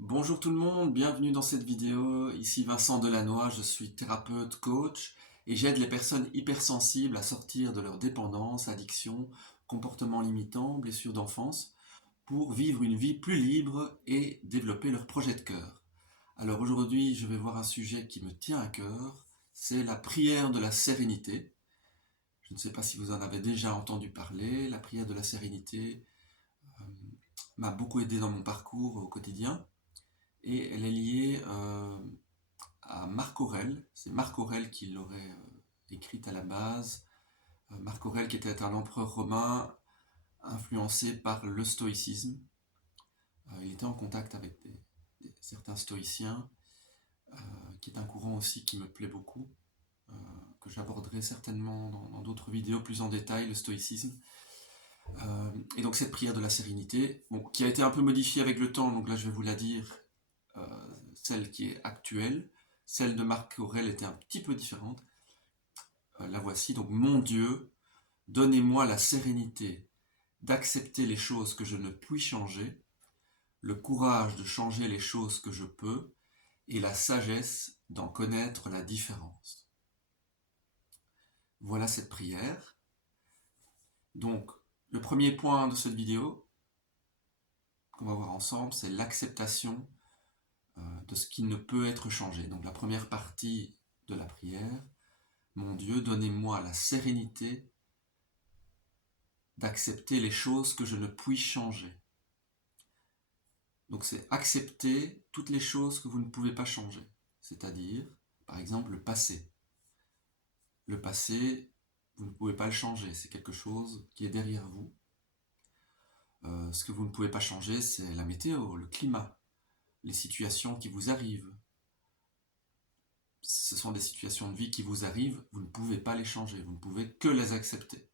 Bonjour tout le monde, bienvenue dans cette vidéo. Ici Vincent Delannoy, je suis thérapeute, coach et j'aide les personnes hypersensibles à sortir de leur dépendance, addiction, comportements limitants, blessures d'enfance pour vivre une vie plus libre et développer leur projet de cœur. Alors aujourd'hui, je vais voir un sujet qui me tient à cœur, c'est la prière de la sérénité. Je ne sais pas si vous en avez déjà entendu parler. La prière de la sérénité euh, m'a beaucoup aidé dans mon parcours au quotidien. Et elle est liée à Marc Aurèle. C'est Marc Aurèle qui l'aurait écrite à la base. Marc Aurèle qui était un empereur romain influencé par le stoïcisme. Il était en contact avec certains stoïciens, qui est un courant aussi qui me plaît beaucoup, euh, que j'aborderai certainement dans d'autres vidéos plus en détail, le stoïcisme. Et donc cette prière de la sérénité, bon, qui a été un peu modifiée avec le temps, donc là je vais vous la dire, euh, celle qui est actuelle. Celle de Marc Aurèle était un petit peu différente. La voici. Donc, mon Dieu, donnez-moi la sérénité d'accepter les choses que je ne puis changer, le courage de changer les choses que je peux, et la sagesse d'en connaître la différence. Voilà cette prière. Donc, le premier point de cette vidéo qu'on va voir ensemble, c'est l'acceptation de ce qui ne peut être changé. Donc, la première partie de la prière, mon Dieu, donnez-moi la sérénité d'accepter les choses que je ne puis changer. Donc c'est accepter toutes les choses que vous ne pouvez pas changer. C'est-à-dire, par exemple, le passé. Le passé, vous ne pouvez pas le changer, c'est quelque chose qui est derrière vous. Ce que vous ne pouvez pas changer, c'est la météo, le climat, les situations qui vous arrivent. Ce sont des situations de vie qui vous arrivent, vous ne pouvez pas les changer, vous ne pouvez que les accepter.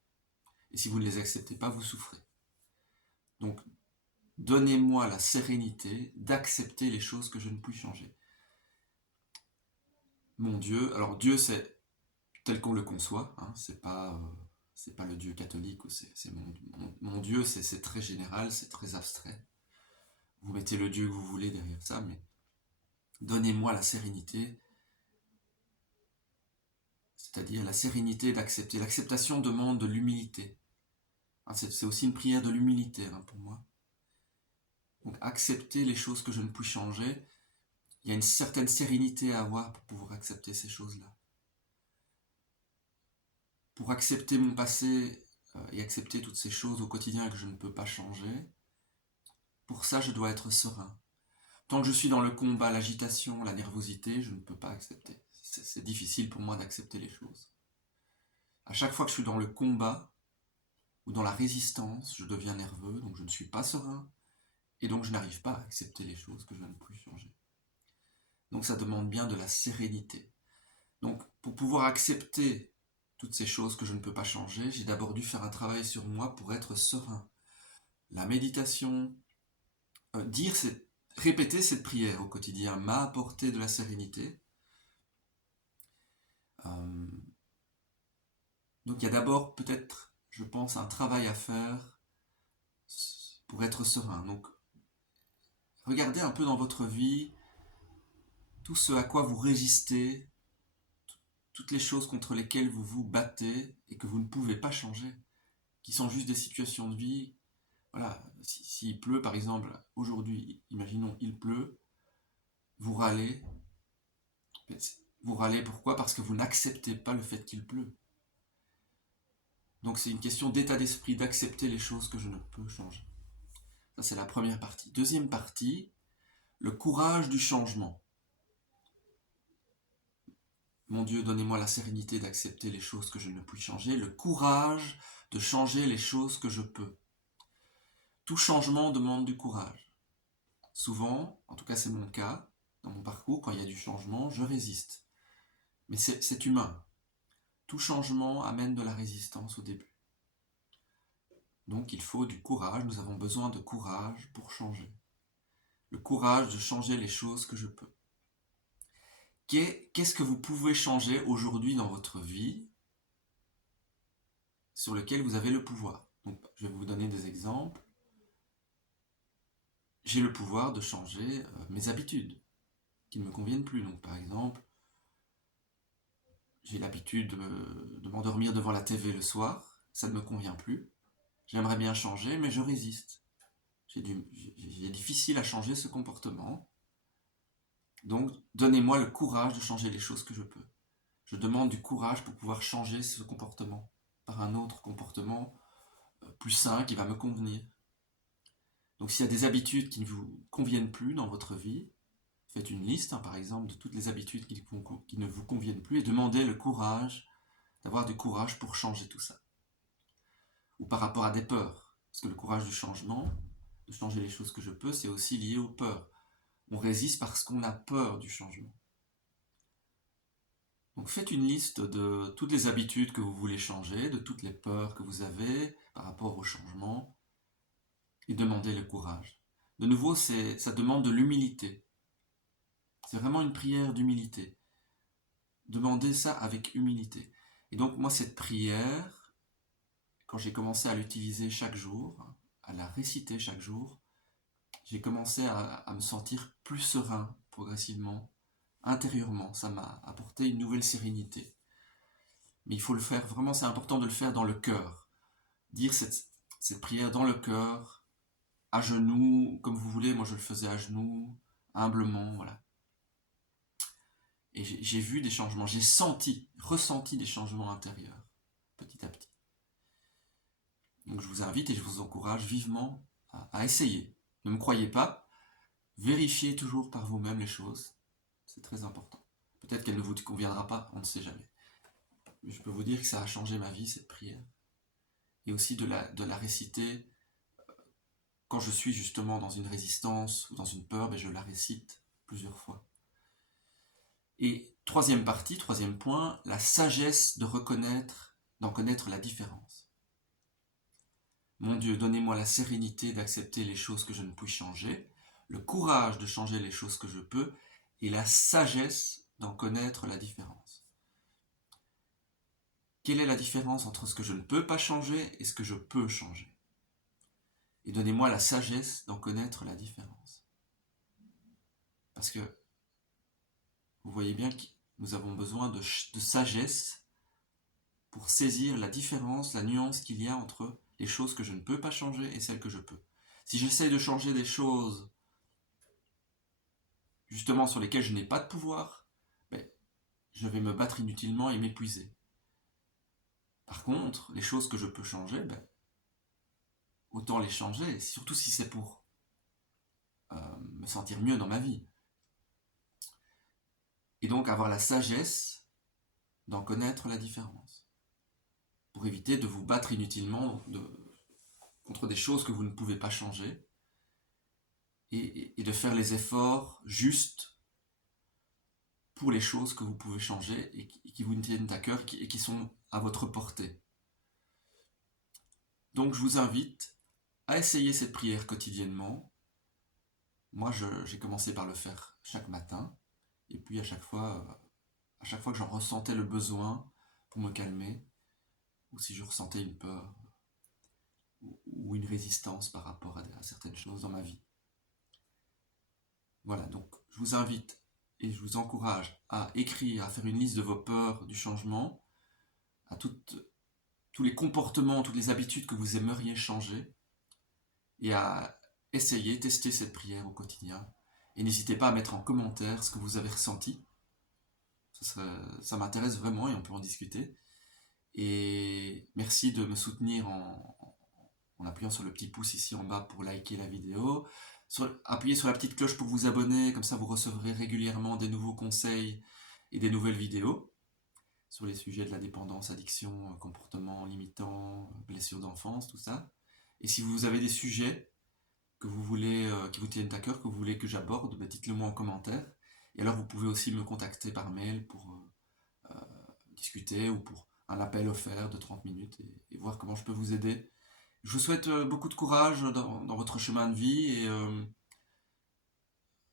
Et si vous ne les acceptez pas, vous souffrez. Donc, donnez-moi la sérénité d'accepter les choses que je ne puis changer. Mon Dieu, alors Dieu c'est tel qu'on le conçoit, hein, c'est pas le Dieu catholique, ou c'est mon Dieu, c'est très général, c'est très abstrait. Vous mettez le Dieu que vous voulez derrière ça, mais donnez-moi la sérénité, c'est-à-dire la sérénité d'accepter. L'acceptation demande de l'humilité. Hein, c'est aussi une prière de l'humilité, hein, pour moi. Donc accepter les choses que je ne puis changer, il y a une certaine sérénité à avoir pour pouvoir accepter ces choses-là. Pour accepter mon passé et accepter toutes ces choses au quotidien que je ne peux pas changer, pour ça je dois être serein. Tant que je suis dans le combat, l'agitation, la nervosité, je ne peux pas accepter. C'est difficile pour moi d'accepter les choses. À chaque fois que je suis dans le combat ou dans la résistance, je deviens nerveux, donc je ne suis pas serein, et donc je n'arrive pas à accepter les choses que je ne peux changer. Donc ça demande bien de la sérénité. Donc pour pouvoir accepter toutes ces choses que je ne peux pas changer, j'ai d'abord dû faire un travail sur moi pour être serein. La méditation, répéter cette prière au quotidien m'a apporté de la sérénité. Euh, donc il y a d'abord peut-être, je pense, un travail à faire pour être serein. Donc regardez un peu dans votre vie tout ce à quoi vous résistez, toutes les choses contre lesquelles vous vous battez et que vous ne pouvez pas changer, qui sont juste des situations de vie. Voilà, s'il pleut par exemple, aujourd'hui, imaginons il pleut, vous râlez. Vous râlez pourquoi? Parce que vous n'acceptez pas le fait qu'il pleut. Donc c'est une question d'état d'esprit, d'accepter les choses que je ne peux changer. Ça c'est la première partie. Deuxième partie, le courage du changement. Mon Dieu, donnez-moi la sérénité d'accepter les choses que je ne puis changer, le courage de changer les choses que je peux. Tout changement demande du courage. Souvent, en tout cas c'est mon cas, dans mon parcours, quand il y a du changement, je résiste. Mais c'est humain. Tout changement amène de la résistance au début. Donc il faut du courage, nous avons besoin de courage pour changer. Le courage de changer les choses que je peux. Qu'est-ce que vous pouvez changer aujourd'hui dans votre vie sur lequel vous avez le pouvoir? Donc, je vais vous donner des exemples. j'ai le pouvoir de changer mes habitudes qui ne me conviennent plus. Donc par exemple, j'ai l'habitude de m'endormir devant la TV le soir, ça ne me convient plus. J'aimerais bien changer, mais je résiste. J'ai difficile à changer ce comportement. Donc, donnez-moi le courage de changer les choses que je peux. Je demande du courage pour pouvoir changer ce comportement par un autre comportement plus sain qui va me convenir. Donc, s'il y a des habitudes qui ne vous conviennent plus dans votre vie, faites une liste, par exemple, de toutes les habitudes qui ne vous conviennent plus et demandez le courage, d'avoir du courage pour changer tout ça. Ou par rapport à des peurs. Parce que le courage du changement, de changer les choses que je peux, c'est aussi lié aux peurs. On résiste parce qu'on a peur du changement. Donc faites une liste de toutes les habitudes que vous voulez changer, de toutes les peurs que vous avez par rapport au changement, et demandez le courage. De nouveau, ça demande de l'humilité. C'est vraiment une prière d'humilité. Demandez ça avec humilité. Et donc moi, cette prière, quand j'ai commencé à l'utiliser chaque jour, à la réciter chaque jour, j'ai commencé à me sentir plus serein progressivement, intérieurement. Ça m'a apporté une nouvelle sérénité. Mais il faut le faire, vraiment c'est important de le faire dans le cœur. Dire cette prière dans le cœur, à genoux, comme vous voulez, moi je le faisais à genoux, humblement, voilà. Et j'ai vu des changements, j'ai ressenti des changements intérieurs, petit à petit. Donc je vous invite et je vous encourage vivement à essayer. Ne me croyez pas, vérifiez toujours par vous-même les choses, c'est très important. Peut-être qu'elle ne vous conviendra pas, on ne sait jamais. Mais je peux vous dire que ça a changé ma vie, cette prière. Et aussi de la réciter quand je suis justement dans une résistance ou dans une peur, je la récite plusieurs fois. Et troisième partie, troisième point, la sagesse d'en connaître la différence. Mon Dieu, donnez-moi la sérénité d'accepter les choses que je ne puis changer, le courage de changer les choses que je peux, et la sagesse d'en connaître la différence. Quelle est la différence entre ce que je ne peux pas changer et ce que je peux changer? Et donnez-moi la sagesse d'en connaître la différence. Parce que vous voyez bien que nous avons besoin de sagesse pour saisir la différence, la nuance qu'il y a entre les choses que je ne peux pas changer et celles que je peux. Si j'essaie de changer des choses justement sur lesquelles je n'ai pas de pouvoir, je vais me battre inutilement et m'épuiser. Par contre, les choses que je peux changer, autant les changer, surtout si c'est pour me sentir mieux dans ma vie. Et donc avoir la sagesse d'en connaître la différence. Pour éviter de vous battre inutilement contre des choses que vous ne pouvez pas changer. Et de faire les efforts justes pour les choses que vous pouvez changer et qui vous tiennent à cœur et qui sont à votre portée. Donc je vous invite à essayer cette prière quotidiennement. Moi j'ai commencé par le faire chaque matin et puis à chaque fois que j'en ressentais le besoin pour me calmer ou si je ressentais une peur ou une résistance par rapport à certaines choses dans ma vie. Voilà, donc je vous invite et je vous encourage à écrire, à faire une liste de vos peurs du changement, à tous les comportements, toutes les habitudes que vous aimeriez changer, et à essayer, tester cette prière au quotidien. Et n'hésitez pas à mettre en commentaire ce que vous avez ressenti. Ça m'intéresse vraiment et on peut en discuter. Et merci de me soutenir en appuyant sur le petit pouce ici en bas pour liker la vidéo. Appuyez sur la petite cloche pour vous abonner, comme ça vous recevrez régulièrement des nouveaux conseils et des nouvelles vidéos sur les sujets de la dépendance, addiction, comportement limitant, blessures d'enfance, tout ça. Et si vous avez des sujets que vous voulez, qui vous tiennent à cœur, que vous voulez que j'aborde, dites-le moi en commentaire. Et alors vous pouvez aussi me contacter par mail pour discuter ou pour un appel offert de 30 minutes et voir comment je peux vous aider. Je vous souhaite beaucoup de courage dans votre chemin de vie et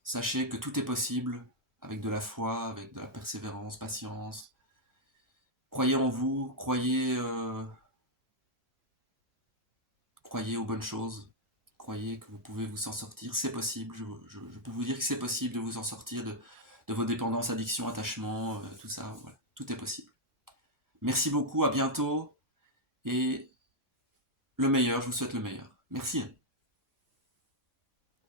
sachez que tout est possible avec de la foi, avec de la persévérance, patience. Croyez en vous, croyez aux bonnes choses, croyez que vous pouvez vous en sortir, c'est possible, je peux vous dire que c'est possible de vous en sortir de vos dépendances, addictions, attachements, tout ça, voilà, tout est possible. Merci beaucoup, à bientôt, et le meilleur, je vous souhaite le meilleur. Merci.